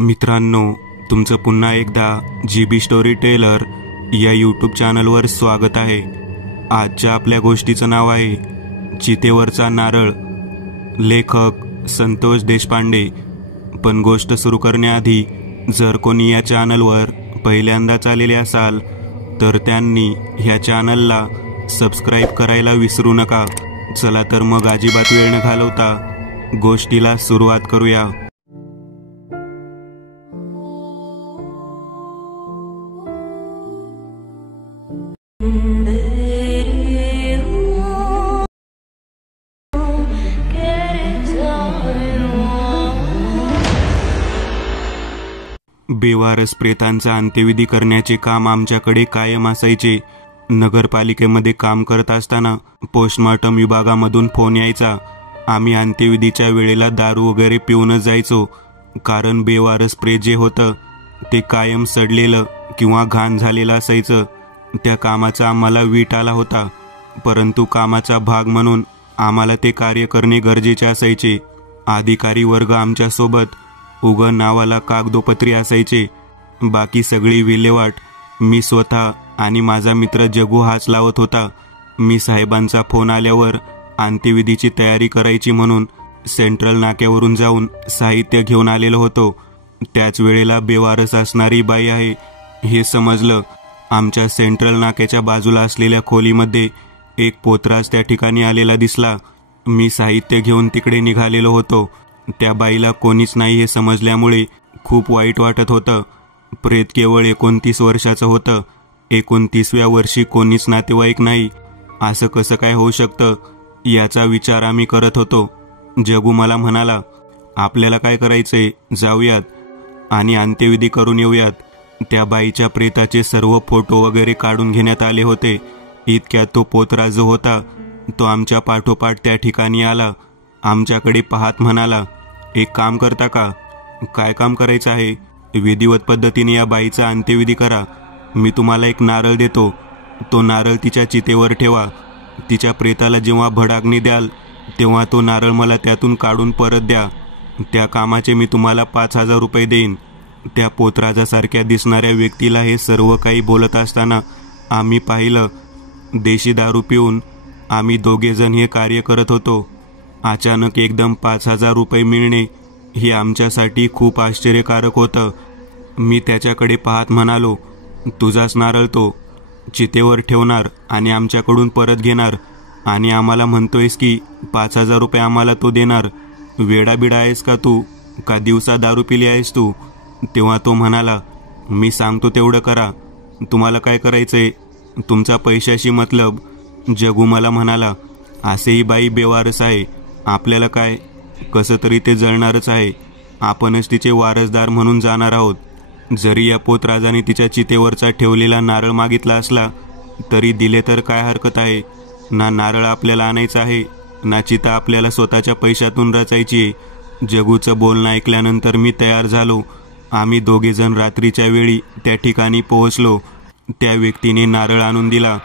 मित्रांनो, तुमचं पुन्हा एकदा GB स्टोरी टेलर या यूट्यूब चॅनलवर स्वागत आहे। आजच्या आपल्या गोष्टीचं नाव आहे चितेवरचा नारळ। लेखक संतोष देशपांडे। पण गोष्ट सुरू करण्याआधी जर कोणी या चॅनलवर पहिल्यांदाच आलेले असाल तर त्यांनी ह्या चॅनलला सबस्क्राइब करायला विसरू नका। चला तर मग अजिबात वेळ न घालवता गोष्टीला सुरुवात करूया। बेवारस प्रेतांचा अंत्यविधी करण्याचे काम आमच्याकडे कायम असायचे। नगरपालिकेमध्ये काम करत असताना पोस्टमॉर्टम विभागामधून फोन यायचा। आम्ही अंत्यविधीच्या वेळेला दारू वगैरे पिऊनच जायचो, कारण बेवारस प्रेत जे होतं ते कायम सडलेलं किंवा घाण झालेलं असायचं। त्या कामाचा आम्हाला वीट आला होता, परंतु कामाचा भाग म्हणून आम्हाला ते कार्य करणे गरजेचे असायचे। अधिकारी वर्ग आमच्यासोबत उगं नावाला कागदोपत्री असायचे, बाकी सगळी विल्हेवाट मी स्वतः आणि माझा मित्र जगू हाच लावत होता। मी साहेबांचा फोन आल्यावर अंत्यविधीची तयारी करायची म्हणून सेंट्रल नाक्यावरून जाऊन साहित्य घेऊन आलेलो होतो। त्याच वेळेला बेवारस असणारी बाई आहे हे समजलं। आमच्या सेंट्रल नाक्याच्या बाजूला असलेल्या खोलीमध्ये एक पोतराज त्या ठिकाणी आलेला दिसला। मी साहित्य घेऊन तिकडे निघालेलो होतो। त्या बाईला कोणीच नाही हे समजल्यामुळे खूप वाईट वाटत होतं। प्रेत केवळ 29 वर्षाचं होतं। 29व्या वर्षी कोणीच नातेवाईक नाही, असं कसं काय होऊ शकतं याचा विचार आम्ही करत होतो। जगू मला म्हणाला, आपल्याला काय करायचंय, जाऊयात आणि अंत्यविधी करून येऊयात। त्या बाईच्या प्रेताचे सर्व फोटो वगैरे काढून घेण्यात आले होते। इतक्यात तो पोतराज जो होता तो आमच्या पाठोपाठ त्या ठिकाणी आला। आमच्याकडे पाहत म्हणाला, एक काम करता का? काय काम करायचं आहे? विधिवत पद्धतीने या बाईचा अंत्यविधी करा। मी तुम्हाला एक नारळ देतो, तो नारळ तिच्या चितेवर ठेवा। तिच्या प्रेताला जेव्हा भडाग्नी द्याल तेव्हा तो नारळ मला त्यातून काढून परत द्या। त्या कामाचे मी तुम्हाला 5000 रुपये देईन। त्या पोतराजासारख्या दिसणाऱ्या व्यक्तीला हे सर्व काही बोलत असताना आम्ही पाहिलं। देशी दारू पिऊन आम्ही दोघेजण हे कार्य करत होतो। अचानक एकदम 5000 रुपये मिळणे हे आमच्यासाठी खूप आश्चर्यकारक होतं। मी त्याच्याकडे पाहत म्हणालो, तुझाच नारळ तो चितेवर ठेवणार आणि आमच्याकडून परत घेणार, आणि आम्हाला म्हणतोयस की 5000 रुपये आम्हाला तो देणार? वेडाबिडा आहेस का तू? का दिवसा दारू पिली आहेस तू? तेव्हा तो म्हणाला, मी सांगतो तेवढं करा, तुम्हाला काय करायचंय, तुमचा पैशाशी मतलब। जगू मला म्हणाला, असेही बाई बेवारस आहे, आपल्याला काय, कसं तरी ते जळणारच आहे। आपणच तिचे वारसदार म्हणून जाणार आहोत। जरी या पोतराजाने तिच्या चितेवरचा ठेवलेला नारळ मागितला असला तरी दिले तर काय हरकत आहे? ना नारळ आपल्याला आणायचा आहे, ना चिता आपल्याला स्वतःच्या पैशातून रचायची आहे। जगूचं बोलणं ऐकल्यानंतर मी तयार झालो। आम्ही दोघेजण रात्रीच्या वेळी त्या ठिकाणी पोहोचलो। त्या व्यक्तीने नारळ आणून दिला।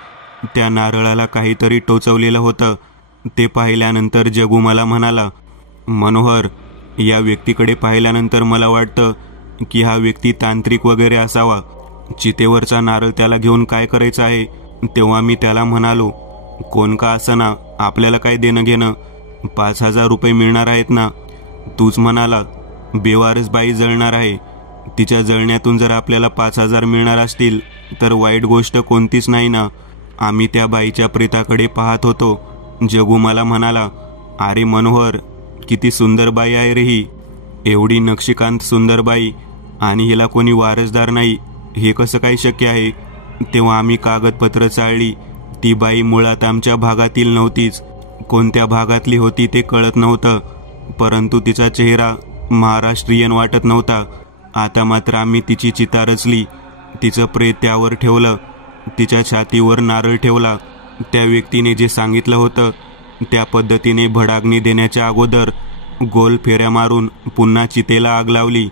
त्या नारळाला काहीतरी टोचवलेलं होतं। ते पाहिल्यानंतर जगू मला म्हणाला, मनोहर, या व्यक्तीकडे पाहिल्यानंतर मला वाटतं की हा व्यक्ती तांत्रिक वगैरे असावा। चितेवरचा नारळ त्याला घेऊन काय करायचं आहे? तेव्हा मी त्याला म्हणालो, कोण का असना, आपल्याला काय देणं घेणं, 5000 रुपये मिळणार आहेत ना? तूच म्हणाला, बेवारस बाई जळणार आहे, तिच्या जळण्यातून जर आपल्याला 5000 मिळणार असतील तर वाईट गोष्ट कोणतीच नाही ना? आम्ही त्या बाईच्या प्रेताकडे पाहत होतो। जगू मला म्हणाला, अरे मनोहर, किती सुंदर बाई आहे रे ही, एवढी नक्षीकांत सुंदर बाई, आणि हिला कोणी वारसदार नाही, हे कसं काय शक्य आहे? तेव्हा आम्ही कागदपत्र चाळली। ती बाई मुळात आमच्या भागातील नव्हतीच, कोणत्या भागातली होती ते कळत नव्हतं, परंतु तिचा चेहरा महाराष्ट्रीयन वाटत नव्हता। आता मात्र आम्ही तिची चिता रचली, तिचं प्रेत त्यावर ठेवलं, तिच्या छातीवर नारळ ठेवला। त्या व्यक्तीने जे सांगितलं होतं त्या पद्धतीने भडाग्नी देण्याच्या अगोदर गोल फेऱ्या मारून पुन्हा चितेला आग लावली।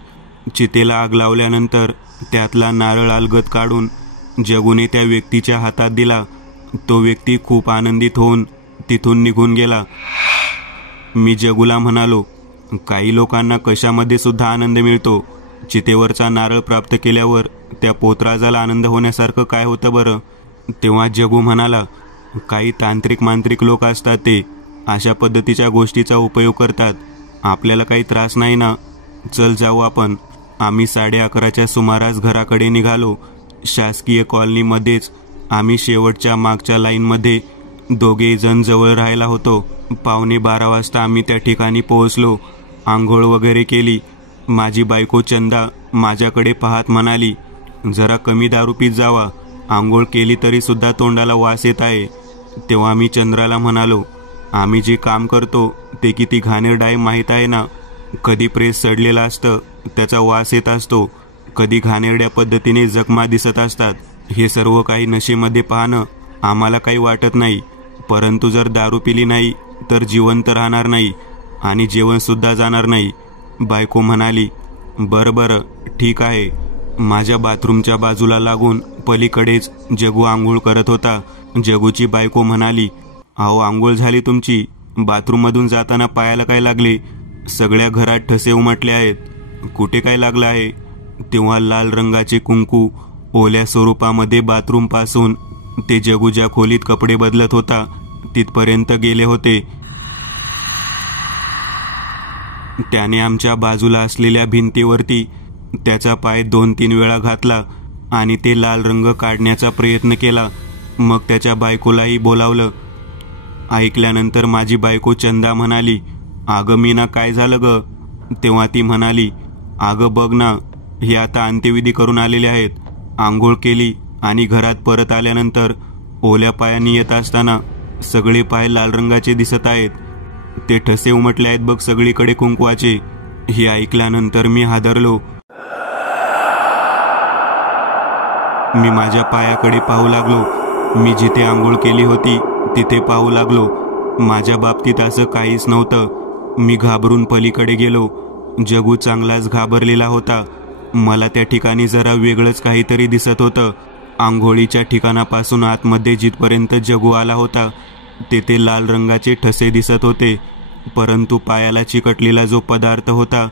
चितेला आग लावल्यानंतर त्यातला नारळ अलगद काढून जगूने त्या व्यक्तीच्या हातात दिला। तो व्यक्ती खूप आनंदित होऊन तिथून निघून गेला। मी जगूला म्हणालो, काही लोकांना कशामध्ये सुद्धा आनंद मिळतो, चितेवरचा नारळ प्राप्त केल्यावर त्या पोतराजाला आनंद होण्यासारखं काय होतं बरं? तेव्हा जगू म्हणाला, काही तांत्रिक मांत्रिक लोक असतात, ते अशा पद्धतीच्या गोष्टीचा उपयोग करतात. आपल्याला काही त्रास नाही ना? चल जाऊ आपण. आम्ही 11:30च्या सुमारास घराकडे निघालो. शासकीय कॉलनीमध्येच आम्ही शेवटच्या मागच्या लाईनमध्ये दोघे जण जवळ राहायला होतो. 11:15 वाजता आम्ही त्या ठिकाणी पोहोचलो. आंघोळ वगैरे केली. माझी बायको चंदा माझ्याकडे पाहत म्हणाली, जरा कमी दारू पीत जावा, आंघोळ केली तरी सुद्धा तोंडाला वास येत आहे. तेव्हा मी चंद्राला म्हणालो, आम्ही जे काम करतो ते किती घाणेरडं आहे माहीत आहे ना? कधी प्रेस सडलेलं असतं, त्याचा वास येत असतो, कधी घाणेरड्या पद्धतीने जखमा दिसत असतात. हे सर्व काही नशेमध्ये पाहणं आम्हाला काही वाटत नाही, परंतु जर दारू पिली नाही तर जिवंत राहणार नाही आणि जेवणसुद्धा जाणार नाही. बायको म्हणाली, बरं बरं ठीक आहे. माझ्या बाथरूमच्या बाजूला लागून पलीकडेच जगू आंघोळ करत होता. जगूची बायको म्हणाली, अहो आंघोळ झाली तुमची, बाथरूममधून जाताना पायाला काय लागले? सगळ्या घरात ठसे उमटले आहेत. कुठे काय लागलं आहे? तेव्हा लाल रंगाचे कुंकू ओल्या स्वरूपामध्ये बाथरूमपासून ते जगू ज्या खोलीत कपडे बदलत होता तिथपर्यंत गेले होते. त्याने आमच्या बाजूला असलेल्या भिंतीवरती त्याचा पाय 2-3 वेळा घातला आणि ते लाल रंग काढण्याचा प्रयत्न केला. मग त्याच्या बायकोलाही बोलावलं. ऐकल्यानंतर माझी बायको चंदा म्हणाली, अगं मीना काय झालं ग? तेव्हा ती म्हणाली, अगं बघ ना, हे आता अंत्यविधी करून आलेले आहेत. आंघोळ केली आणि घरात परत आल्यानंतर ओल्या पायांनी येत असताना सगळे पाय लाल रंगाचे दिसत आहेत. ते ठसे उमटले आहेत बघ सगळीकडे कुंकवाचे. हे ऐकल्यानंतर मी हादरलो. मी माझ्या पायाकडे पाहू लागलो. मी जिथे आंघोळ केली होती तिथे पाहू लागलो. माझ्या बाबतीत असं काहीच नव्हतं. मी घाबरून पलीकडे गेलो. जगू चांगलाच घाबरलेला होता. मला त्या ठिकाणी जरा वेगळंच काहीतरी दिसत होतं. आंघोळीच्या ठिकाणापासून आतमध्ये जिथपर्यंत जगू आला होता तेथे लाल रंगाचे ठसे दिसत होते, परंतु पायाला चिकटलेला जो पदार्थ होता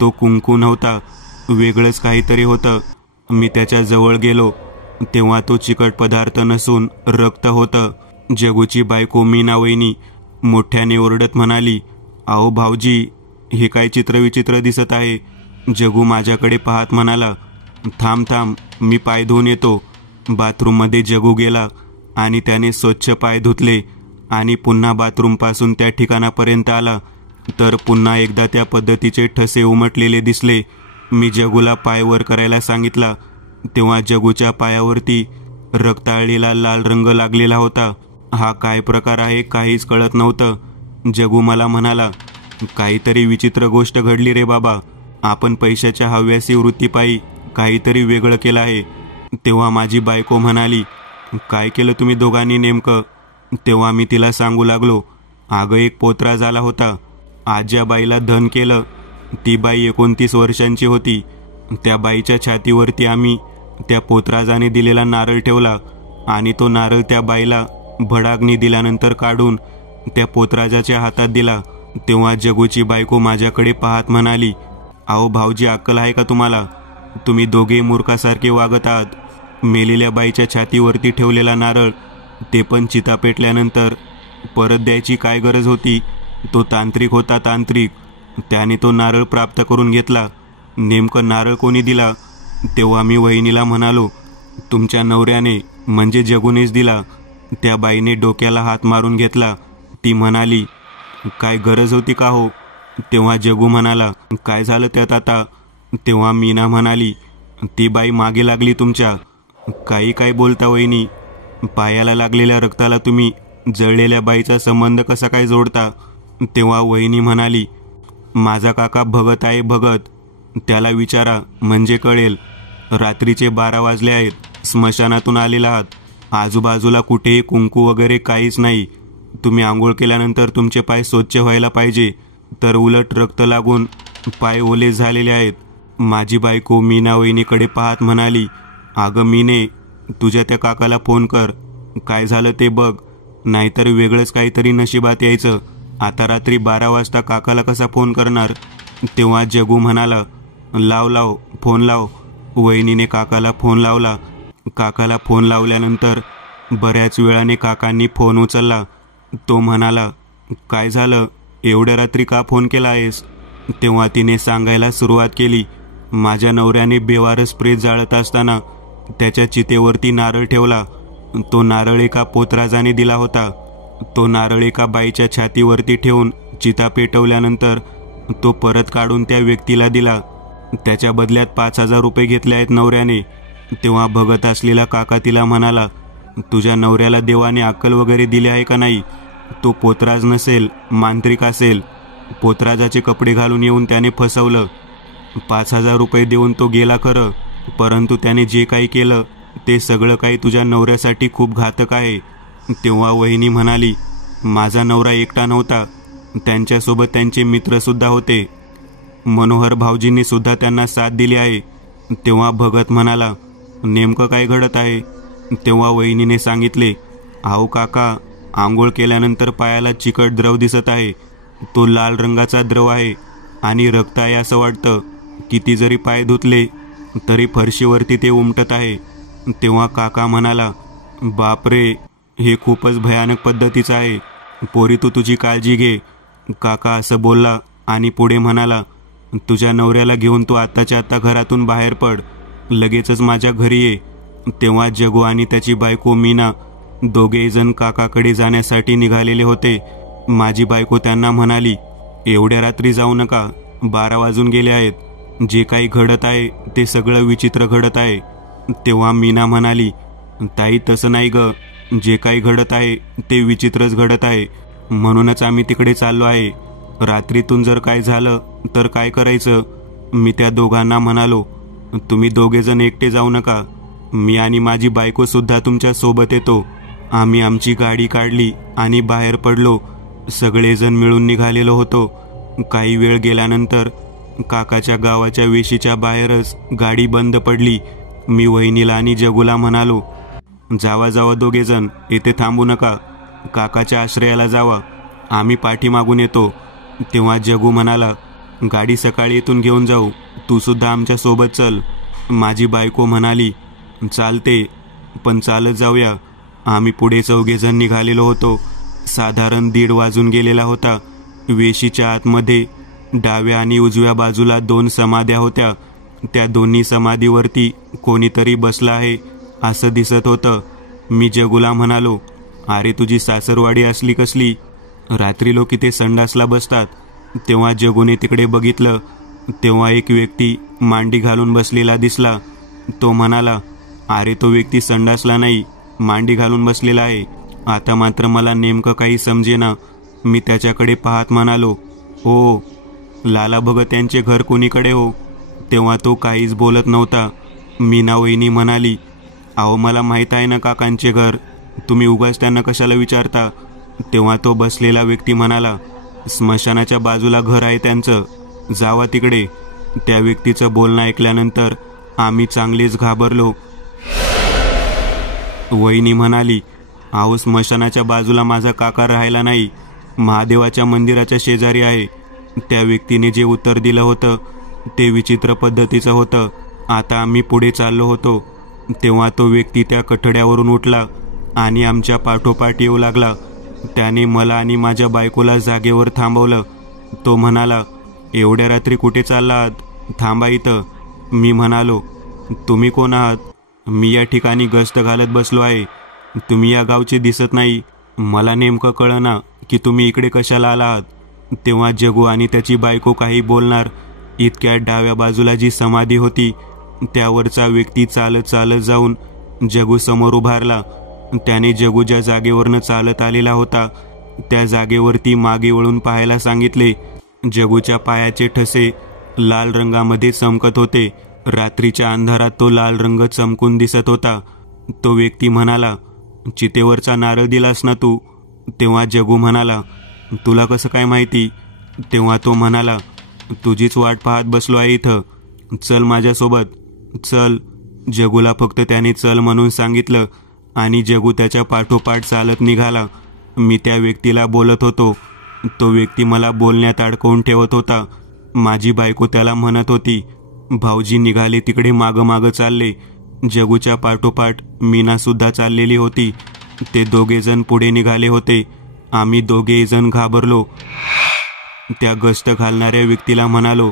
तो कुंकू नव्हता, वेगळंच काहीतरी होतं. मी त्याच्या जवळ गेलो तेव्हा तो चिकट पदार्थ नसून रक्त होतं. जगूची बायको मीना वहिनी मोठ्याने ओरडत म्हणाली, अहो भाऊजी, हे काय चित्रविचित्र दिसत आहे? जगू माझ्याकडे पाहत म्हणाला, थांब थांब, मी पाय धुवून येतो. बाथरूममध्ये जगू गेला आणि त्याने स्वच्छ पाय धुतले आणि पुन्हा बाथरूमपासून त्या ठिकाणापर्यंत आला तर पुन्हा एकदा त्या पद्धतीचे ठसे उमटलेले दिसले. मी जगूला पाय वर करायला सांगितला तेव्हा जगूच्या पायावरती रक्ताळलेला लाल रंग लागलेला होता. हा काय प्रकार आहे काहीच कळत नव्हतं. जगू मला म्हणाला, काहीतरी विचित्र गोष्ट घडली रे बाबा. आपण पैशाच्या हव्यासी वृत्तीपायी काहीतरी वेगळं केलं आहे. तेव्हा माझी बायको म्हणाली, काय केलं तुम्ही दोघांनी नेमकं? तेव्हा मी तिला सांगू लागलो, अगं एक पोतरा झाला होता. आज ज्या बाईला धन केलं ती बाई 29 वर्षांची होती. त्या बाईच्या छातीवरती आम्ही त्या पोतराजाने दिलेला नारळ ठेवला आणि तो नारळ त्या बाईला भडाग्नी दिल्यानंतर काढून त्या पोतराजाच्या हातात दिला. तेव्हा जगूची बायको माझ्याकडे पाहत म्हणाली, अहो भाऊजी, अक्कल आहे का तुम्हाला? तुम्ही दोघे मूर्खासारखे वागत आहात. मेलेल्या बाईच्या छातीवरती ठेवलेला नारळ, ते पण चिता पेटल्यानंतर परत द्यायची काय गरज होती? तो तांत्रिक होता, तांत्रिक. त्याने तो नारळ प्राप्त करून घेतला. नेमकं नारळ कोणी दिला? तेव्हा मी वहिनीला म्हणालो, तुमच्या नवऱ्याने म्हणजे जगूनेच दिला. त्या बाईने डोक्याला हात मारून घेतला. ती म्हणाली, काय गरज होती का हो? तेव्हा जगू म्हणाला, काय झालं त्यात आता? तेव्हा मीना म्हणाली, ती बाई मागे लागली तुमच्या. काही काय बोलता वहिनी? पायाला लागलेल्या रक्ताला तुम्ही जळलेल्या बाईचा संबंध कसा काय जोडता? तेव्हा वहिनी म्हणाली, माझा काका भगत आहे, भगत. त्याला विचारा म्हणजे कळेल. रात्रीचे 12 वाजले आहेत. स्मशानातून आलेला आहात. आजूबाजूला कुठेही कुंकू वगैरे काहीच नाही. तुम्ही आंघोळ केल्यानंतर तुमचे पाय स्वच्छ व्हायला पाहिजे, तर उलट रक्त लागून पाय ओले झालेले आहेत. माझी बायको मीना वहिनीकडे पाहत म्हणाली, अगं मीने, तुझ्या त्या काकाला फोन कर, काय झालं ते बघ, नाहीतर वेगळंच काहीतरी नशिबात यायचं. आता रात्री 12 वाजता काकाला कसा फोन करणार? तेव्हा जगू म्हणाला, लाव लाव फोन लाव. वहिनीने काकाला फोन लावला. काकाला फोन लावल्यानंतर बऱ्याच वेळाने काकांनी फोन उचलला. तो म्हणाला, काय झालं, एवढ्या रात्री का फोन केला आहेस? तेव्हा तिने सांगायला सुरुवात केली, माझ्या नवऱ्याने बेवारस प्रेत जाळत असताना त्याच्या चितेवरती नारळ ठेवला. तो नारळ एका पोतराजाने दिला होता. तो नारळ एका बाईच्या छातीवरती ठेवून चिता पेटवल्यानंतर तो परत काढून त्या व्यक्तीला दिला. त्याच्या बदल्यात 5,000 रुपये घेतले आहेत नवऱ्याने. तेव्हा बघत असलेला काका तिला म्हणाला, तुझ्या नवऱ्याला देवाने अक्कल वगैरे दिली आहे का नाही? तो पोतराज नसेल, मांत्रिक असेल. पोतराजाचे कपडे घालून येऊन त्याने फसवलं. 5,000 रुपये देऊन तो गेला खरं, परंतु त्याने जे काही केलं ते सगळं काही तुझ्या नवऱ्यासाठी खूप घातक आहे. तेव्हा वहिनी म्हणाली, माझा नवरा एकटा नव्हता, त्यांच्यासोबत त्यांचे मित्रसुद्धा होते. मनोहर भाऊजींनी सुद्धा त्यांना साथ दिली आहे. तेव्हा भगत म्हणाला, नेमकं काय घडत आहे? तेव्हा वहिनीने सांगितले, अहो काका, आंघोळ केल्यानंतर पायाला चिकट द्रव दिसत आहे. तो लाल रंगाचा द्रव आहे आणि रक्त आहे असं वाटतं. किती जरी पाय धुतले तरी फरशीवरती ते उमटत आहे. तेव्हा काका म्हणाला, बापरे, हे खूपच भयानक पद्धतीचं आहे. पोरी, तू तुझी काळजी घे. काका असं बोलला आणि पुढे म्हणाला, तुझ्या नवऱ्याला घेऊन तू आत्ताच्या आत्ता घरातून बाहेर पड. लगेचच माझ्या घरी ये. तेव्हा जगू आणि त्याची बायको मीना दोघेही जण काकाकडे जाण्यासाठी निघालेले होते. माझी बायको त्यांना म्हणाली, एवढ्या रात्री जाऊ नका, 12 वाजून गेले आहेत. जे काही घडत आहे ते सगळं विचित्र घडत आहे. तेव्हा मीना म्हणाली, ताई तसं नाही ग, जे काही घडत आहे ते विचित्रच घडत आहे. म्हणूनच आम्ही तिकडे चाललो आहे. रात्रीतून जर काय झालं तर काय करायचं? मी त्या दोघांना म्हणालो, तुम्ही दोघेजण एकटे जाऊ नका, मी आणि माझी बायको सुद्धा तुमच्या सोबत येतो. आम्ही आमची गाडी काढली आणि बाहेर पडलो. सगळेजण मिळून निघालेलो होतो. काही वेळ गेल्यानंतर काकाच्या गावाच्या वेशीच्या बाहेरच गाडी बंद पडली. मी वहिनीला आणि जगूला म्हणालो, जावा जावा दोघेजण, येथे थांबू नका, काकाच्या आश्रयाला जावा, आम्ही पाठीमागून येतो. तेव्हा जगू म्हणाला, गाडी सकाळी इथून घेऊन जाऊ, तू सुद्धा आमच्या सोबत चल. माझी बायको म्हणाली, चालते, पण चालत जाऊया. आम्ही पुढे 4 जण निघालेलो होतो. साधारण 1:30 वाजून गेलेला होता. वेशीच्या आतमध्ये डाव्या आणि उजव्या बाजूला 2 समाध्या होत्या. त्या दोन्ही समाधीवरती कोणीतरी बसला आहे असं दिसत होतं. मी जगूला म्हणालो, अरे तुझी सासरवाडी असली कसली, रात्री लोक इथे संडासला बसतात. तेव्हा जगूने तिकडे बघितलं. तेव्हा एक व्यक्ती मांडी घालून बसलेला दिसला. तो म्हणाला, अरे तो व्यक्ती संडासला नाही, मांडी घालून बसलेला आहे. आता मात्र मला नेमकं काही समजेना. मी त्याच्याकडे पाहत म्हणालो, हो, लाला भगत यांचे घर कोणीकडे हो? तेव्हा तो काहीच बोलत नव्हता. मीना वहिनी म्हणाली, अहो मला माहीत आहे ना काकांचे घर, तुम्ही उगाच त्यांना कशाला विचारता? तेव्हा तो बसलेला व्यक्ती म्हणाला, स्मशानाच्या बाजूला घर आहे त्यांचं, जावा तिकडे. त्या व्यक्तीचं बोलणं ऐकल्यानंतर आम्ही चांगलेच घाबरलो. वहिनी म्हणाली, अहो स्मशानाच्या बाजूला माझा काका राहायला नाही, महादेवाच्या मंदिराच्या शेजारी आहे. त्या व्यक्तीने जे उत्तर दिलं होतं ते विचित्र पद्धतीचं होतं. आता आम्ही पुढे चाललो होतो. तेव्हा तो व्यक्ती त्या कठड्यावरून उठला आणि आमच्या पाठोपाठ येऊ लागला. त्याने मला आणि माझ्या बायकोला जागेवर थांबवलं. तो म्हणाला, एवढ्या रात्री कुठे चालला आहात? थांबा इथं. मी म्हणालो, तुम्ही कोण आहात? मी या ठिकाणी गस्त घालत बसलो आहे. तुम्ही या गावचे दिसत नाही. मला नेमकं कळना की तुम्ही इकडे कशाला आला आहात. तेव्हा जगू आणि त्याची बायको काही बोलणार इतक्या डाव्या बाजूला जी समाधी होती त्यावरचा व्यक्ती चालत चालत जाऊन जगू समोर उभारला. त्याने जगू ज्या जागेवरनं चालत आलेला होता त्या जागेवरती मागे वळून पाहायला सांगितले. जगूच्या पायाचे ठसे लाल रंगामध्ये चमकत होते. रात्रीच्या अंधारात तो लाल रंग चमकून दिसत होता. तो व्यक्ती म्हणाला, चितेवरचा नारळ दिलास ना तू? तेव्हा जगू म्हणाला, तुला कसं काय माहिती? तेव्हा तो म्हणाला, तुझीच वाट पाहत बसलो आहे इथं, चल माझ्यासोबत, चल. जगूला फक्त त्याने चल म्हणून सांगितलं आणि जगू त्याच्या पाठोपाठ चालत निघाला. मी त्या व्यक्तीला बोलत होतो. तो व्यक्ती मला बोलण्यात अडकवून ठेवत होता. माझी बायको त्याला म्हणत होती, भाऊजी निघाले तिकडे मागं मागं चालले. जगूच्या पाठोपाठ मीना सुद्धा चाललेली होती. ते दोघेजण पुढे निघाले होते. आम्ही दोघेही जण घाबरलो. त्या गस्त घालणाऱ्या व्यक्तीला म्हणालो,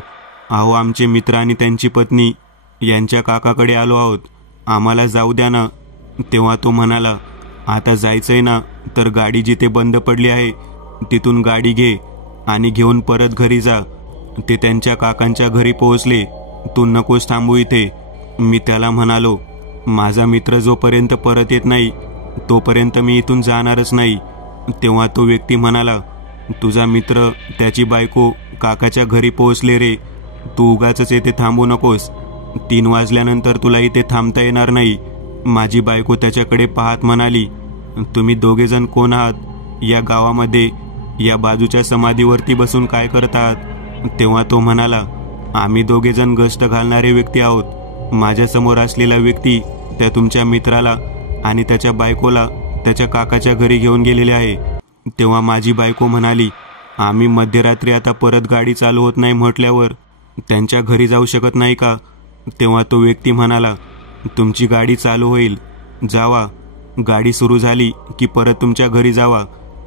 अहो आमचे मित्र आणि त्यांची पत्नी यांच्या काकाकडे आलो आहोत, आम्हाला जाऊ द्या ना. तेव्हा तो म्हणाला, आता जायचंय ना तर गाडी जिथे बंद पडली आहे तिथून गाडी घे आणि घेऊन परत घरी जा. ते त्यांच्या काकांच्या घरी पोहोचले. तू नकोस थांबू इथे. मी त्याला म्हणालो, माझा मित्र जोपर्यंत परत येत नाही तोपर्यंत मी इथून जाणारच नाही. तेव्हा तो व्यक्ती म्हणाला, तुझा मित्र त्याची बायको काकाच्या घरी पोहोचले रे, तू उगाचच येथे थांबू नकोस. 3 वाजल्यानंतर तुला इथे थांबता येणार नाही. माझी बायको त्याच्याकडे पाहत म्हणाली, तुम्ही दोघेजण कोण आहात? या गावामध्ये या बाजूच्या समाधीवरती बसून काय करतात? तेव्हा तो म्हणाला, आम्ही दोघेजण गस्त घालणारे व्यक्ती आहोत. माझ्यासमोर असलेला व्यक्ती त्या तुमच्या मित्राला आणि त्याच्या बायकोला त्याच्या काकाच्या घरी घेऊन गेलेले आहे. तेव्हा माझी बायको म्हणाली, आम्ही मध्यरात्री आता परत गाडी चालू होत नाही म्हटल्यावर त्यांच्या घरी जाऊ शकत नाही का? तेव्हा तो व्यक्ती म्हणाला, तुमची गाडी चालू होईल, जावा. गाडी सुरू झाली की परत तुमच्या घरी जावा,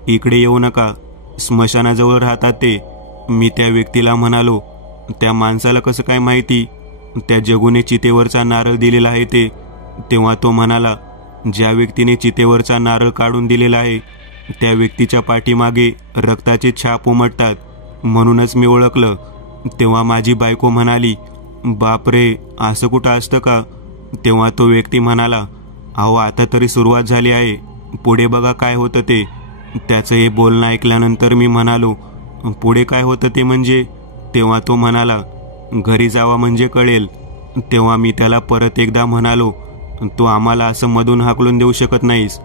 इकडे येऊ नका. स्मशानाजवळ राहतात ते. मी त्या व्यक्तीला म्हणालो, त्या माणसाला कसं काय माहिती? त्या जगूने चितेवरचा नारळ दिलेला आहे ते. तेव्हा तो म्हणाला, ज्या व्यक्तीने चितेवरचा नारळ काढून दिलेला आहे त्या व्यक्तीच्या पाठीमागे रक्ताचे छाप उमटतात, म्हणूनच मी ओळखलं. तेव्हा माझी बायको म्हणाली, बापरे, असं कुठं असतं का? तेव्हा तो व्यक्ती म्हणाला, अहो आता तरी सुरुवात झाली आहे, पुढे बघा काय होतं ते. त्याचं हे बोलणं ऐकल्यानंतर मी म्हणालो, पुढे काय होतं ते म्हणजे? तेव्हा तो म्हणाला, घरी जावा म्हणजे कळेल. तेव्हा मी त्याला परत एकदा म्हणालो, तू आम्हाला असं मधून हाकलून देऊ शकत नाहीस.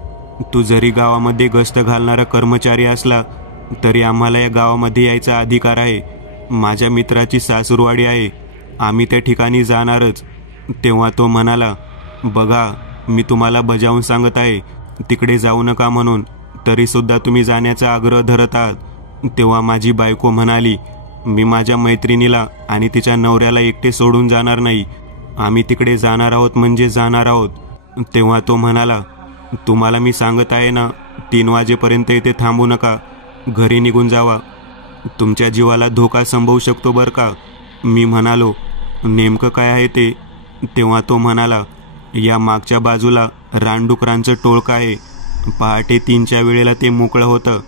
तू जरी गावामध्ये गस्त घालणारा कर्मचारी असला तरी आम्हाला या गावामध्ये यायचा अधिकार आहे. माझ्या मित्राची सासूरवाडी आहे, आम्ही त्या ठिकाणी जाणारच. तेव्हा तो म्हणाला, बघा मी तुम्हाला बजावून सांगत आहे तिकडे जाऊ नका म्हणून, तरीसुद्धा तुम्ही जाण्याचा आग्रह धरत आहात. तेव्हा माझी बायको म्हणाली, मी माझ्या मैत्रिणीला आणि तिच्या नवऱ्याला एकटे सोडून जाणार नाही. आम्ही तिकडे जाणार आहोत म्हणजे जाणार आहोत. तेव्हा तो म्हणाला, तुम्हाला मी सांगत आहे ना, 3 वाजेपर्यंत इथे थांबू नका, घरी निघून जावा. तुमच्या जीवाला धोका संभवू शकतो बरं का. मी म्हणालो, नेमकं काय आहे ते? तेव्हा तो म्हणाला, या मागच्या बाजूला रानडुकरांचं टोळकं आहे. पहाटे 3च्या वेळेला ते मोकळं होतं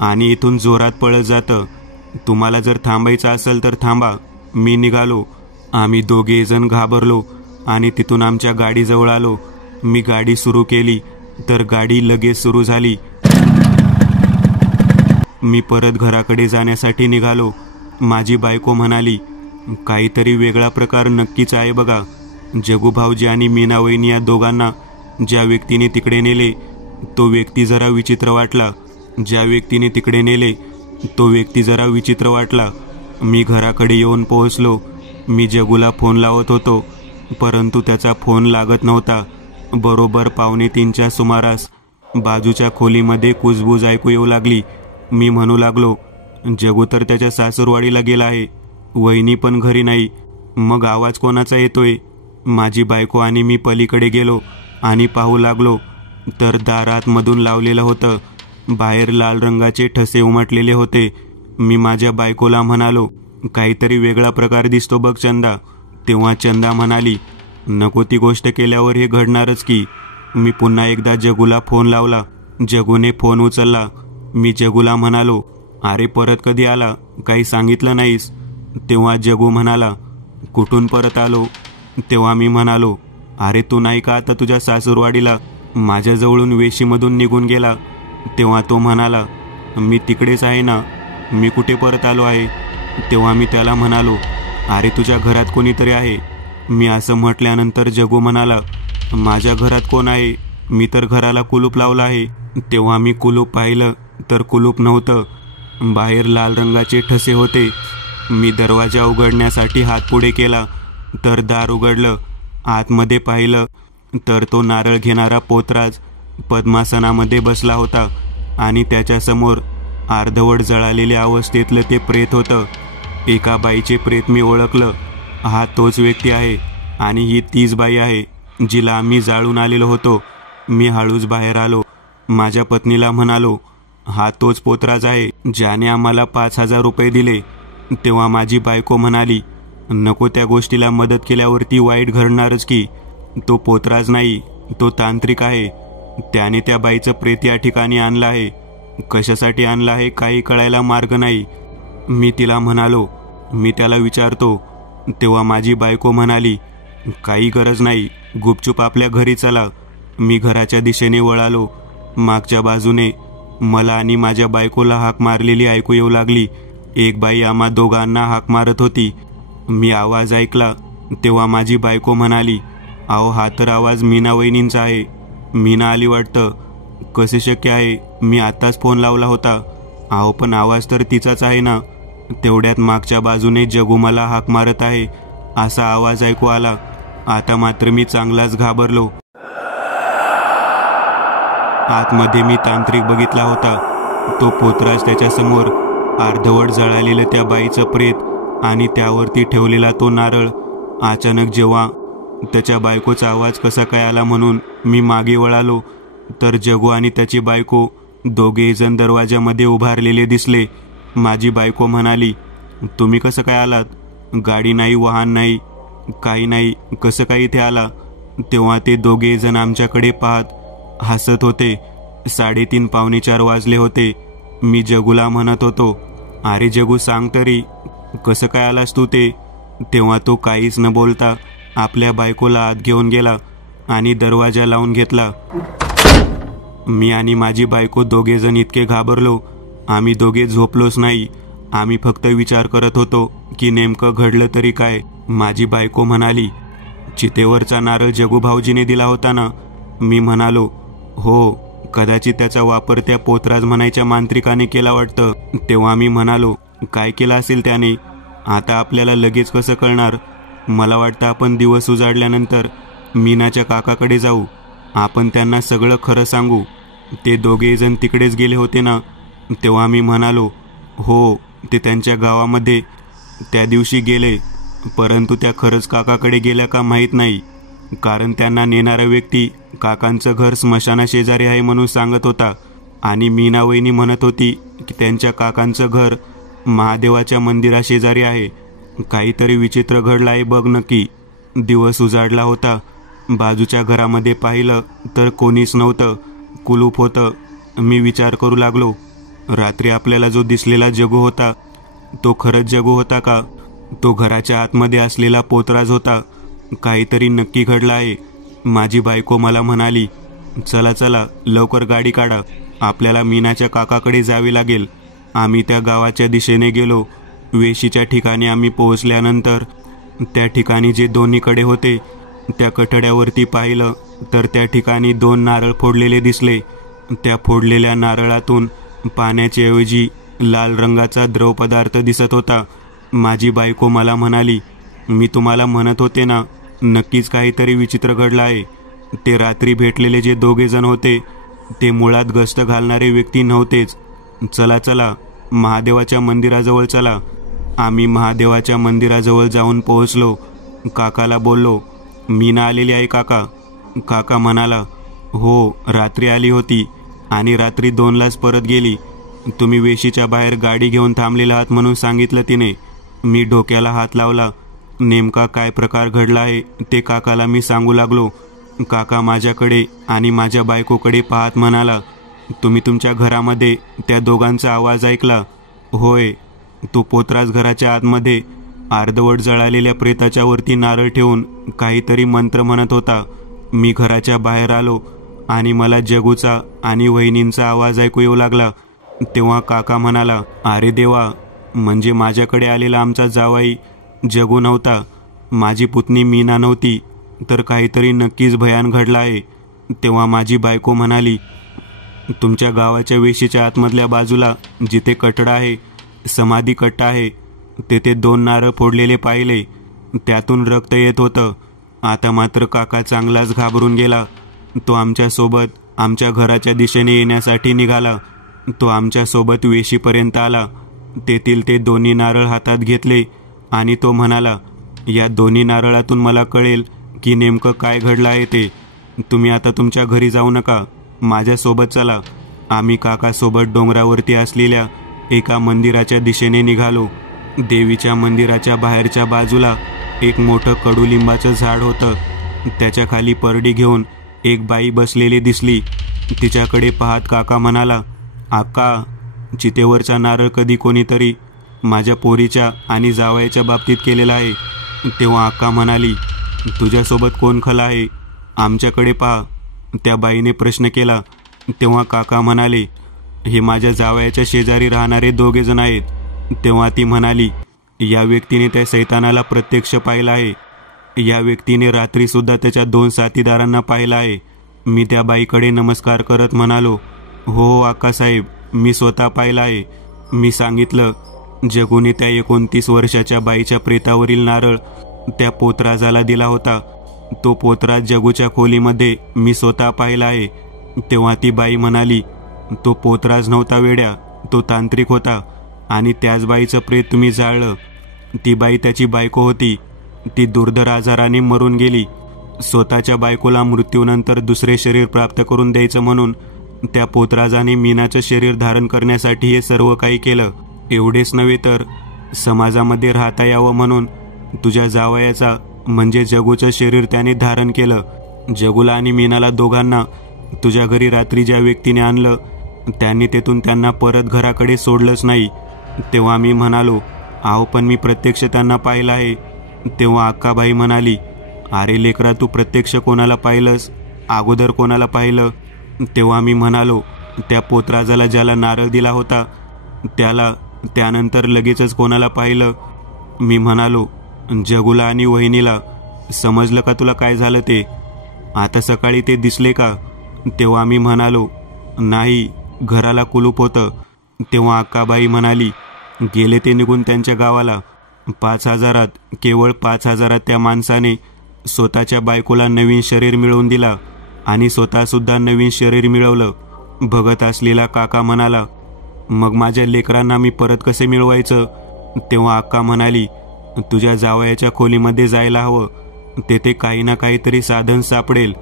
आणि इथून जोरात पळत जातं. तुम्हाला जर थांबायचं असेल तर थांबा. मी निघालो. आम्ही दोघे जण घाबरलो आणि तिथून आमच्या गाडीजवळ आलो. मी गाडी सुरू केली तर गाडी लगेच सुरू झाली. मी परत घराकडे जाण्यासाठी निघालो. माझी बायको म्हणाली, काहीतरी वेगळा प्रकार नक्कीच आहे बघा. जगू भाऊजी आणि मीना वहिनी या दोघांना ज्या व्यक्तीने तिकडे नेले तो व्यक्ती जरा विचित्र वाटला. ज्या व्यक्तीने तिकडे नेले तो व्यक्ती जरा विचित्र वाटला. मी घराकडे येऊन पोहोचलो. मी जगूला फोन लावत होतो परंतु त्याचा फोन लागत नव्हता. बरोबर 2:45च्या सुमारास बाजूच्या खोलीमध्ये कुजबूज ऐकू येऊ लागली. मी म्हणू लागलो, जगू तर त्याच्या सासूरवाडीला गेला आहे, वहिनी पण घरी नाही. मग आवाज कोणाचा येतोय? माझी बायको आणि मी पलीकडे गेलो आणि पाहू लागलो तर दार आतमधून लावलेलं होतं. बाहेर लाल रंगाचे ठसे उमटलेले होते. मी माझ्या बायकोला म्हणालो, काहीतरी वेगळा प्रकार दिसतो बघ चंदा. तेव्हा चंदा म्हणाली, नको ती गोष्ट केल्यावर हे घडणारच की. मी पुन्हा एकदा जगूला फोन लावला. जगूने फोन उचलला. मी जगूला म्हणालो, अरे परत कधी आला, काही सांगितलं नाहीस? तेव्हा जगू म्हणाला, कुठून परत आलो? तेव्हा मी म्हणालो, अरे तू नाही का आता तुझ्या सासूरवाडीला माझ्याजवळून वेशीमधून निघून गेला? तेव्हा तो म्हणाला, मी तिकडेच आहे ना, मी कुठे परत आलो आहे? तेव्हा मी त्याला म्हणालो, अरे तुझ्या घरात कोणीतरी आहे. मी असं म्हटल्यानंतर जगू म्हणाला, माझ्या घरात कोण आहे? मी तर घराला कुलूप लावलं आहे. तेव्हा मी कुलूप पाहिलं तर कुलूप नव्हतं. बाहेर लाल रंगाचे ठसे होते. मी दरवाजा उघडण्यासाठी हात पुढे केला तर दार उघडलं. आतमध्ये पाहिलं तर तो नारळ घेणारा पोतराज पद्मासनामध्ये बसला होता आणि त्याच्यासमोर अर्धवट जळालेल्या अवस्थेतलं ते प्रेत होतं. एका बाईचे प्रेत मी ओळखलं. हा तोच व्यक्ती आहे आणि ही तीच बाई आहे जिला आम्ही जाळून आलेलो होतो. मी हळूच बाहेर आलो. माझ्या पत्नीला म्हणालो, हा तोच पोतराज आहे ज्याने आम्हाला 5,000 रुपये दिले. तेव्हा माझी बायको म्हणाली, नको, त्या गोष्टीला मदत केल्यावरती वाईट घडणारच की. तो पोतराज नाही, तो तांत्रिक आहे. त्याने त्या बाईचं प्रेत या ठिकाणी आणलं आहे. कशासाठी आणलं आहे काही कळायला मार्ग नाही. मी तिला म्हणालो, मी त्याला विचारतो. तेव्हा माझी बायको म्हणाली, काही गरज नाही, गुपचूप आपल्या घरी चला. मी घराच्या दिशेने वळालो. मागच्या बाजूने मला आणि माझ्या बायकोला हाक मारलेली ऐकू येऊ लागली. एक बाई आम्हा दोघांना हाक मारत होती. मी आवाज ऐकला तेव्हा माझी बायको म्हणाली, अहो, हा तर आवाज मीना वहिनींचा आहे. मीना आली वाटतं. कसे शक्य आहे? मी आत्ताच फोन लावला होता. अहो, पण आवाज तर तिचाच आहे ना. तेवढ्यात मागच्या बाजूने जगू मला हाक मारत आहे असा आवाज ऐकू आला. आता मात्र मी चांगलाच घाबरलो. आतमध्ये मी तांत्रिक बघितला होता. तो पोतराज, त्याच्यासमोर अर्धवट जळालेलं त्या बाईचं प्रेत आणि त्यावरती ठेवलेला तो नारळ. अचानक जेव्हा त्याच्या बायकोचा आवाज कसा काय आला म्हणून मी मागे वळालो तर जगू आणि त्याची बायको दोघेही जण दरवाजामध्ये उभारलेले दिसले. माझी बायको म्हणाली, तुम्ही कसं काय आलात? गाडी नाही, वाहन नाही, काही नाही, कसं काय इथे आला? तेव्हा ते दोघे जण आमच्याकडे पाहत हसत होते. 3:30 पावणे 4 वाजले होते. मी जगूला म्हणत होतो, अरे जगू, सांग तरी, कसं काय आलास तू ते? तेव्हा तो काहीच न बोलता आपल्या बायकोला आत घेऊन गेला आणि दरवाजा लावून घेतला. मी आणि माझी बायको दोघेजण इतके घाबरलो, आम्ही दोघे झोपलोच नाही. आम्ही फक्त विचार करत होतो की नेमकं घडलं तरी काय. माझी बायको म्हणाली, चितेवरचा नारळ जगू भाऊजीने दिला होता ना? मी म्हणालो, हो, कदाचित त्याचा वापर त्या पोतराज म्हणायच्या मांत्रिकाने केला वाटतं. तेव्हा मी म्हणालो, काय केलं असेल त्याने? आता आपल्याला लगेच कसं कळणार? मला वाटतं आपण दिवस उजाडल्यानंतर मीनाच्या काकाकडे जाऊ. आपण त्यांना सगळं खरं सांगू. ते दोघे जण तिकडेच गेले होते ना? तेव्हा मी म्हणालो, हो, ते त्यांच्या गावामध्ये त्या दिवशी गेले. परंतु त्या खरंच काकाकडे गेल्या का माहीत नाही, कारण त्यांना नेणारा व्यक्ती काकांचं घर स्मशानाशेजारी आहे म्हणून सांगत होता आणि मीना वहिनी म्हणत होती की त्यांच्या काकांचं घर महादेवाच्या मंदिराशेजारी आहे. काहीतरी विचित्र घडलं आहे बघ नक्की. दिवस उजाडला होता. बाजूच्या घरामध्ये पाहिलं तर कोणीच नव्हतं, कुलूप होतं. मी विचार करू लागलो, रात्री आपल्याला जो दिसलेला जगू होता तो खरंच जगू होता का? तो घराच्या आतमध्ये असलेला पोतराज होता. काहीतरी नक्की घडलं आहे. माझी बायको मला म्हणाली, चला चला, लवकर गाडी काढा, आपल्याला मीनाच्या काकाकडे जावे लागेल. आम्ही त्या गावाच्या दिशेने गेलो. वेशीच्या ठिकाणी आम्ही पोहोचल्यानंतर त्या ठिकाणी जे दोन्हीकडे होते त्या कठड्यावरती पाहिलं तर त्या ठिकाणी 2 नारळ फोडलेले दिसले. त्या फोडलेल्या नारळातून पाण्याच्या ऐवजी लाल रंगाचा द्रव पदार्थ दिसत होता. माझी बायको मला म्हणाली, मी तुम्हाला म्हणत होते ना, नक्कीच काहीतरी विचित्र घडलं आहे. ते रात्री भेटलेले जे दोघे जण होते ते मुळात गस्त घालणारे व्यक्ती नव्हतेच. चला चला, महादेवाच्या मंदिराजवळ चला. आम्ही महादेवाच्या मंदिराजवळ जाऊन पोहोचलो. काकाला बोललो, मीना आलेली आहे काका? काका म्हणाला, हो, रात्री आली होती आणि रात्री 2लाच परत गेली. तुम्ही वेशीच्या बाहेर गाडी घेऊन थांबलेला आहात म्हणून सांगितलं तिने. मी डोक्याला हात लावला. नेमका काय प्रकार घडला आहे ते काकाला मी सांगू लागलो. काका माझ्याकडे आणि माझ्या बायकोकडे पाहत म्हणाला, तुम्ही तुमच्या घरामध्ये त्या दोघांचा आवाज ऐकला? होय. तो पोतराज घराच्या आतमध्ये अर्धवट जळालेल्या प्रेताच्या वरती नारळ ठेवून काहीतरी मंत्र म्हणत होता. मी घराच्या बाहेर आलो आणि मला जगूचा आणि वहिनींचा आवाज ऐकू येऊ लागला. तेव्हा काका म्हणाला, अरे देवा, म्हणजे माझ्याकडे आलेला आमचा जावाई जगू नव्हता, माझी पुतणी मीना नव्हती, तर काहीतरी नक्कीच भयान घडला आहे. तेव्हा माझी बायको म्हणाली, तुमच्या गावाच्या वेशीच्या आतमधल्या बाजूला जिथे कठडा आहे, समाधी कट्टा आहे, तेथे 2 नारळ फोडलेले पाहिले. त्यातून रक्त येत होतं. आता मात्र काका चांगलाच घाबरून गेला. तो आमच्यासोबत आमच्या घराच्या दिशेने येण्यासाठी निघाला. तो आमच्यासोबत वेशीपर्यंत आला. तेथील ते 2 नारळ हातात घेतले आणि तो म्हणाला, या दोन्ही नारळातून मला कळेल की नेमकं काय घडलं आहे ते. तुम्ही आता तुमच्या घरी जाऊ नका, माझ्यासोबत चला. आम्ही काकासोबत डोंगरावरती असलेल्या एका मंदिराच्या दिशेने निघालो. देवीच्या मंदिराच्या बाहेरच्या बाजूला एक मोठं कडुलिंबाचं झाड होतं. त्याच्या खाली परडी घेऊन एक बाई बसलेली दिसली. तिच्याकडे पाहत काका म्हणाला, आक्का, चितेवरचा नारळ कधी कोणीतरी माझ्या पोरीच्या आणि जावयाच्या बाबतीत केलेला आहे. तेव्हा आक्का म्हणाली, तुझ्यासोबत कोण खला आहे, आमच्याकडे पहा. त्या बाईने प्रश्न केला. तेव्हा काका म्हणाले, हे माझ्या जावयाच्या शेजारी राहणारे 2 जण आहेत. तेव्हा ती म्हणाली, या व्यक्तीने त्या सैतानाला प्रत्यक्ष पाहिलं आहे. या व्यक्तीने रात्रीसुद्धा त्याच्या 2 साथीदारांना पाहिलं आहे. मी त्या बाईकडे नमस्कार करत म्हणालो, हो आक्कासाहेब, मी स्वतः पाहिलं आहे. मी सांगितलं. जगूने त्या 29 वर्षाच्या बाईच्या प्रेतावरील नारळ त्या पोतराजाला दिला होता. तो पोतराज जगूच्या खोलीमध्ये मी स्वतः पाहिला आहे. तेव्हा ती बाई म्हणाली, तो पोतराज नव्हता वेड्या, तो तांत्रिक होता आणि त्याच बाईचं प्रेत तुम्ही जाळलं. ती बाई त्याची बायको होती. ती दुर्धर आजाराने मरून गेली. स्वतःच्या बायकोला मृत्यूनंतर दुसरे शरीर प्राप्त करून द्यायचं म्हणून त्या पोतराजाने मीनाचं शरीर धारण करण्यासाठी हे सर्व काही केलं. एवढेच नव्हे तर समाजामध्ये राहता यावं म्हणून तुझ्या जावयाचा म्हणजे जगूचं शरीर त्याने धारण केलं. जगूला आणि मीनाला दोघांना तुझ्या घरी रात्री ज्या व्यक्तीने आणलं त्यांनी तेथून त्यांना परत घराकडे सोडलंच नाही. तेव्हा मी म्हणालो, आहो पण मी प्रत्यक्ष त्यांना पाहिलं आहे. तेव्हा अक्काबाई म्हणाली, अरे लेकरा, तू प्रत्यक्ष कोणाला पाहिलंस, अगोदर कोणाला पाहिलं? तेव्हा मी म्हणालो, त्या पोतराजाला ज्याला नारळ दिला होता त्याला. त्यानंतर लगेचच कोणाला पाहिलं? मी म्हणालो, जगूला आणि वहिनीला. समजलं का तुला काय झालं ते? आता सकाळी ते दिसले का? तेव्हा मी म्हणालो, नाही, घराला कुलूप होतं. तेव्हा अक्काबाई म्हणाली, गेले ते निघून त्यांच्या गावाला. 5,000, केवळ 5,000 त्या माणसाने स्वतःच्या बायकोला नवीन शरीर मिळवून दिला आणि स्वतःसुद्धा नवीन शरीर मिळवलं. बघत असलेला काका म्हणाला, मग माझ्या लेकरांना मी परत कसे मिळवायचं? तेव्हा अक्का म्हणाली, तुझ्या जावयाच्या खोलीमध्ये जायला हवं, तेथे काही ना काहीतरी साधन सापडेल.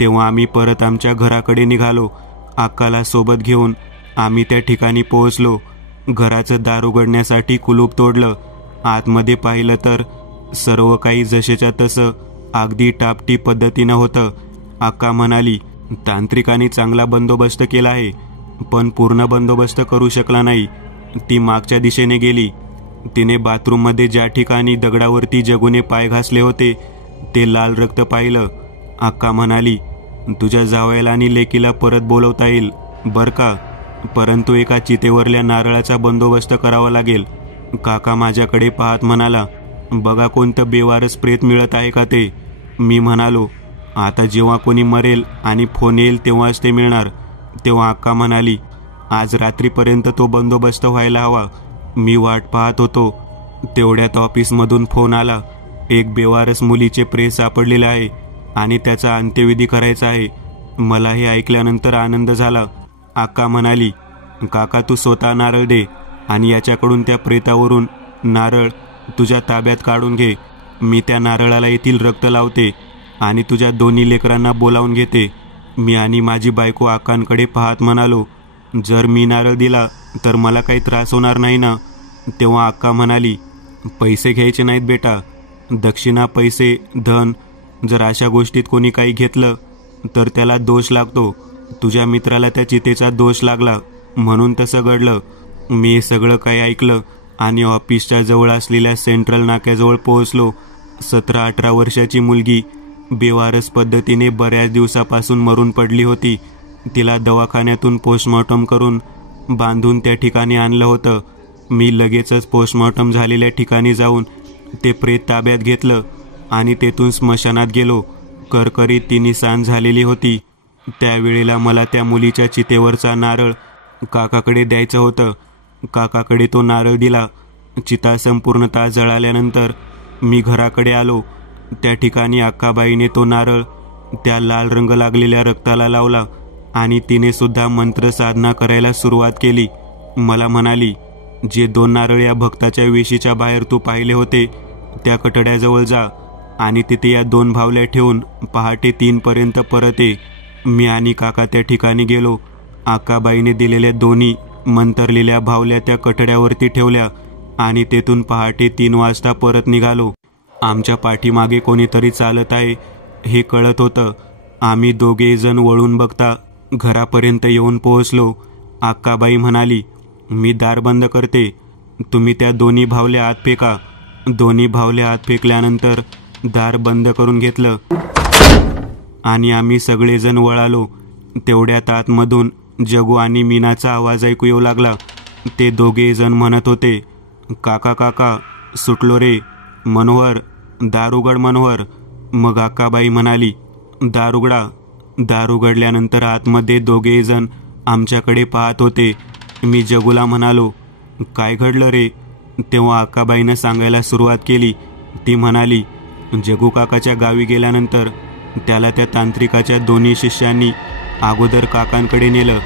तेव्हा आम्ही परत आमच्या घराकडे निघालो. अक्काला सोबत घेऊन आम्ही त्या ठिकाणी पोहोचलो. घराचं दार उघडण्यासाठी कुलूप तोडलं. आतमध्ये पाहिलं तर सर्व काही जसेच्या तसं अगदी टापटीप पद्धतीनं होतं. अक्का म्हणाली, तांत्रिकांनी चांगला बंदोबस्त केला आहे, पण पूर्ण बंदोबस्त करू शकला नाही. ती मागच्या दिशेने गेली. तिने बाथरूममध्ये ज्या ठिकाणी दगडावरती जगूने पाय घासले होते ते लाल रक्त पाहिलं. अक्का म्हणाली, तुझ्या जावयाला आणि लेकीला परत बोलवता येईल बरं का, परंतु एका चितेवरल्या नारळाचा बंदोबस्त करावा लागेल. काका माझ्याकडे पाहत म्हणाला, बघा कोणतं बेवारस प्रेत मिळत आहे का ते? मी म्हणालो, आता जेव्हा कोणी मरेल आणि फोन येईल तेव्हाच ते मिळणार. तेव्हा अक्का म्हणाली, आज रात्रीपर्यंत तो बंदोबस्त व्हायला हवा. मी वाट पाहत होतो. तेवढ्यात ऑफिसमधून फोन आला, एक बेवारस मुलीचे प्रेत सापडलेले आहे आणि त्याचा अंत्यविधी करायचा आहे. मला हे ऐकल्यानंतर आनंद झाला. अक्का म्हणाली, काका तू स्वतः नारळ दे आणि याच्याकडून त्या प्रेतावरून नारळ तुझ्या ताब्यात काढून घे. मी त्या नारळाला येथील रक्त लावते आणि तुझ्या दोन्ही लेकरांना बोलावून घेते. मी आणि माझी बायको अक्कांकडे पाहत म्हणालो, जर मी नारळ दिला तर मला काही त्रास होणार नाही ना? तेव्हा अक्का म्हणाली, पैसे घ्यायचे नाहीत बेटा. दक्षिणा, पैसे, धन, जर अशा गोष्टीत कोणी काही घेतलं तर त्याला दोष लागतो. तुझ्या मित्राला त्या चितेचा दोष लागला म्हणून तसं घडलं. मी सगळं काही ऐकलं आणि ऑफिसच्या जवळ असलेल्या सेंट्रल नाक्याजवळ पोहोचलो. 17-18 वर्षाची मुलगी बेवारस पद्धतीने बऱ्याच दिवसापासून मरून पडली होती. तिला दवाखान्यातून पोस्टमॉर्टम करून बांधून त्या ठिकाणी आणलं होतं. मी लगेचच पोस्टमॉर्टम झालेल्या ठिकाणी जाऊन ते प्रेत ताब्यात घेतलं आणि तेथून स्मशानात गेलो. करकरीत ती निसान झालेली होती. त्यावेळेला मला त्या मुलीच्या चितेवरचा नारळ काकाकडे द्यायचं होतं. काकाकडे तो नारळ दिला. चिता संपूर्णतः जळाल्यानंतर मी घराकडे आलो. त्या ठिकाणी अक्काबाईने तो नारळ त्या लाल रंग लागलेल्या रक्ताला लावला आणि तिने सुद्धा मंत्र साधना करायला सुरुवात केली. मला म्हणाली, जे 2 नारळ या भक्ताच्या वेशीच्या बाहेर तू पाहिले होते त्या कठड्याजवळ जा आणि तिथे या 2 भावल्या ठेवून पहाटे 3 पर्यंत परत ये. मी आणि काका त्या ठिकाणी गेलो. आकाबाईने दिलेल्या 2 मंतरलेल्या भावल्या त्या कठड्यावरती ठेवल्या आणि तेथून पहाटे 3 वाजता परत निघालो. आमच्या पाठीमागे कोणीतरी चालत आहे हे कळत होतं. आम्ही 2 जण वळून बघता घरापर्यंत येऊन पोहोचलो. आक्काबाई म्हणाली, मी दार बंद करते, तुम्ही त्या 2 भावल्या आत फेका. 2 भावल्या आत फेकल्यानंतर दार बंद करून घेतलं आणि आम्ही सगळेजण वळालो. तेवढ्यात आतमधून जगू आणि मीनाचा आवाज ऐकू येऊ लागला. ते 2 जण म्हणत होते, काका काका सुटलो रे, मनोहर दार उघड मनोहर. मग आक्काबाई म्हणाली, दार उघडा. दार उघडल्यानंतर आतमध्ये 2 जण आमच्याकडे पाहत होते. मी जगूला म्हणालो, काय घडलं रे? तेव्हा आक्काबाईनं सांगायला सुरुवात केली. ती म्हणाली, जगू काकाच्या गावी गेल्यानंतर त्याला त्या तांत्रिकाच्या 2 शिष्यांनी अगोदर काकांकडे नेलं.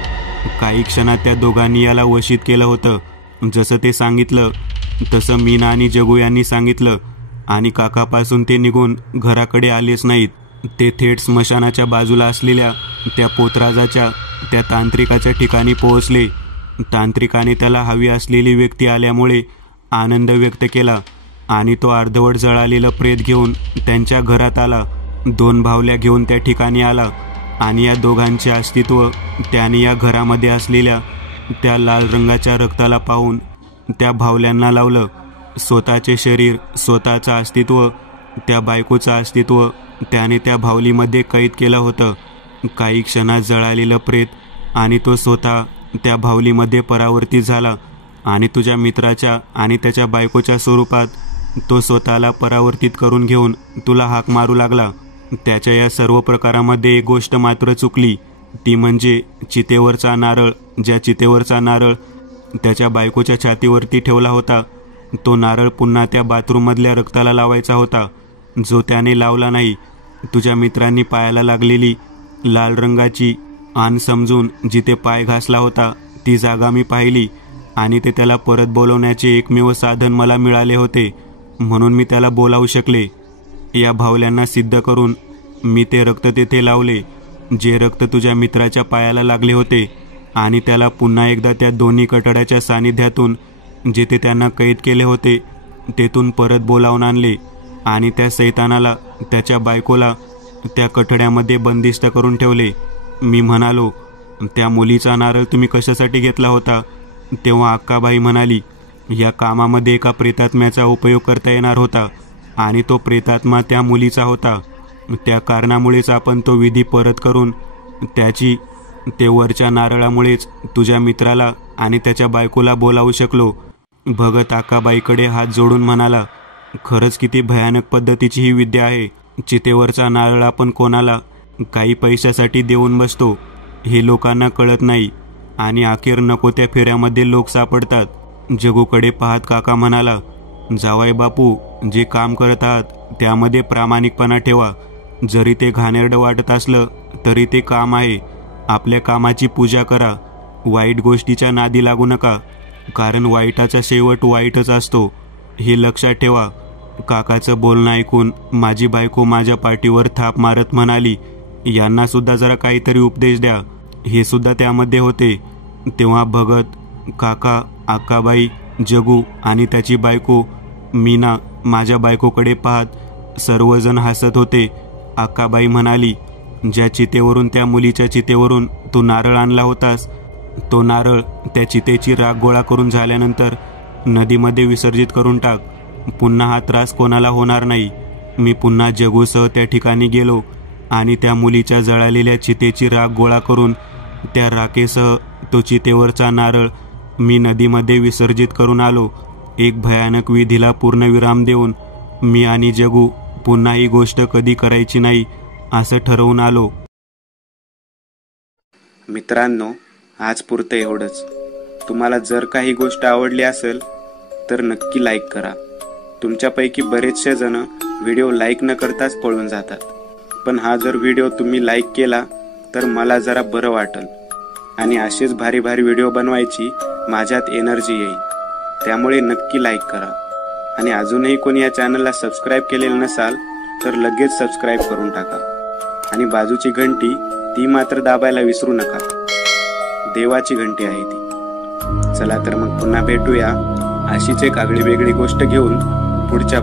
काही क्षणात त्या दोघांनी याला वशीत केलं होतं. जसं ते सांगितलं तसं मीना आणि जगू यांनी सांगितलं आणि काकापासून ते निघून घराकडे आलेच नाहीत. ते थेट स्मशानाच्या बाजूला असलेल्या त्या पोतराजाच्या त्या तांत्रिकाच्या ठिकाणी पोहोचले. तांत्रिकाने त्याला हवी असलेली व्यक्ती आल्यामुळे आनंद व्यक्त केला आणि तो अर्धवट जळालेलं प्रेत घेऊन त्यांच्या घरात आला. 2 भावल्या घेऊन त्या ठिकाणी आला आणि या दोघांचे अस्तित्व त्याने या घरामध्ये असलेल्या त्या लाल रंगाच्या रक्ताला पाहून त्या भावल्यांना लावलं. स्वतःचे शरीर, स्वतःचं अस्तित्व, त्या बायकोचं अस्तित्व त्याने त्या भावलीमध्ये कैद केलं होतं. काही क्षणात जळालेलं प्रेत आणि तो स्वतः त्या भावलीमध्ये परावर्तित झाला आणि तुझ्या मित्राच्या आणि त्याच्या बायकोच्या स्वरूपात तो स्वतःला परावर्तित करून घेऊन तुला हाक मारू लागला. त्याच्या या सर्व प्रकारामध्ये एक गोष्ट मात्र चुकली, ती म्हणजे चितेवरचा नारळ. ज्या चितेवरचा नारळ त्याच्या बायकोच्या छातीवरती ठेवला होता, तो नारळ पुन्हा त्या बाथरूममधल्या रक्ताला लावायचा होता, जो त्याने लावला नाही. तुझ्या मित्रांनी पायाला लागलेली लाल रंगाची आण समजून जिथे पाय घासला होता ती जागा मी पाहिली आणि ते त्याला परत बोलवण्याचे एकमेव साधन मला मिळाले होते, म्हणून मी त्याला बोलावू शकले. या भावल्यांना सिद्ध करून मी ते रक्त तेथे लावले, जे रक्त तुझ्या मित्राच्या पायाला लागले होते, आणि त्याला पुन्हा एकदा त्या 2 कठड्याच्या सानिध्यातून जिथे त्यांना कैद केले होते तेथून परत बोलावून आणले आणि त्या सैतानाला, त्याच्या बायकोला त्या कठड्यामध्ये बंदिस्त करून ठेवले. मी म्हणालो, त्या मुलीचा नारळ तुम्ही कशासाठी घेतला होता? तेव्हा आक्काबाई म्हणाली, या कामामध्ये एका प्रेतात्म्याचा उपयोग करता येणार होता आणि तो प्रेतात्मा त्या मुलीचा होता. त्या कारणामुळेच आपण तो विधी परत करून त्याची ते वरच्या नारळामुळेच तुझ्या मित्राला आणि त्याच्या बायकोला बोलावू शकलो. भगत आक्काबाईकडे हात जोडून म्हणाला, खरंच किती भयानक पद्धतीची ही विद्या आहे. चितेवरचा नारळ आपण कोणाला काही पैशासाठी देऊन बसतो, हे लोकांना कळत नाही आणि अखेर नको त्या फेऱ्यामध्ये लोक सापडतात. जगूकडे पाहत काका म्हणाला, जावाई बापू, जे काम करत आहात त्यामध्ये प्रामाणिकपणा ठेवा. जरी ते घाणेरडं वाटत असलं तरी ते काम आहे. आपल्या कामाची पूजा करा. वाईट गोष्टीच्या नादी लागू नका, कारण वाईटाचा शेवट वाईटच असतो, हे लक्षात ठेवा. काकाचं बोलणं ऐकून माझी बायको माझ्या पाठीवर थाप मारत म्हणाली, यांना सुद्धा जरा काहीतरी उपदेश द्या. हे सुद्धा त्यामध्ये होते. तेव्हा भगत, काका, आक्काबाई, जगू आणि त्याची बायको मीना माझ्या बायकोकडे पाहत सर्वजण हसत होते. आक्काबाई म्हणाली, ज्या चितेवरून, त्या मुलीच्या चितेवरून तू नारळ आणला होतास, तो नारळ त्या चितेची राख गोळा करून झाल्यानंतर नदीमध्ये विसर्जित करून टाक. पुन्हा हा त्रास कोणाला होणार नाही. मी पुन्हा जगूसह त्या ठिकाणी गेलो आणि त्या मुलीच्या जळालेल्या चितेची राख गोळा करून त्या राखेसह तो चितेवरचा नारळ मी नदीमध्ये विसर्जित करून आलो. एक भयानक विधीला पूर्णविराम देऊन मी आणि जगू पुन्हा ही गोष्ट कधी करायची नाही असं ठरवून आलो. मित्रांनो, आज पुरतं एवढंच. तुम्हाला जर काही गोष्ट आवडली असेल तर नक्की लाईक करा. तुमच्यापैकी बरेचसे जण व्हिडिओ लाईक न करताच पळून जातात, पण हा जर व्हिडिओ तुम्ही लाईक केला तर मला जरा बरं वाटेल आणि असेच भारी भारी व्हिडिओ बनवायची माझ्यात एनर्जी येईल. त्यामुळे नक्की लाईक करा आणि अजूनही कोणी या चॅनलला सबस्क्राईब केलेलं नसाल तर लगेच सबस्क्राईब करून टाका आणि बाजूची घंटी ती मात्र दाबायला विसरू नका. देवाची घंटी आहे ती. चला तर मग पुन्हा भेटूया अशीच एक आगळी वेगळी गोष्ट घेऊन पुढच्या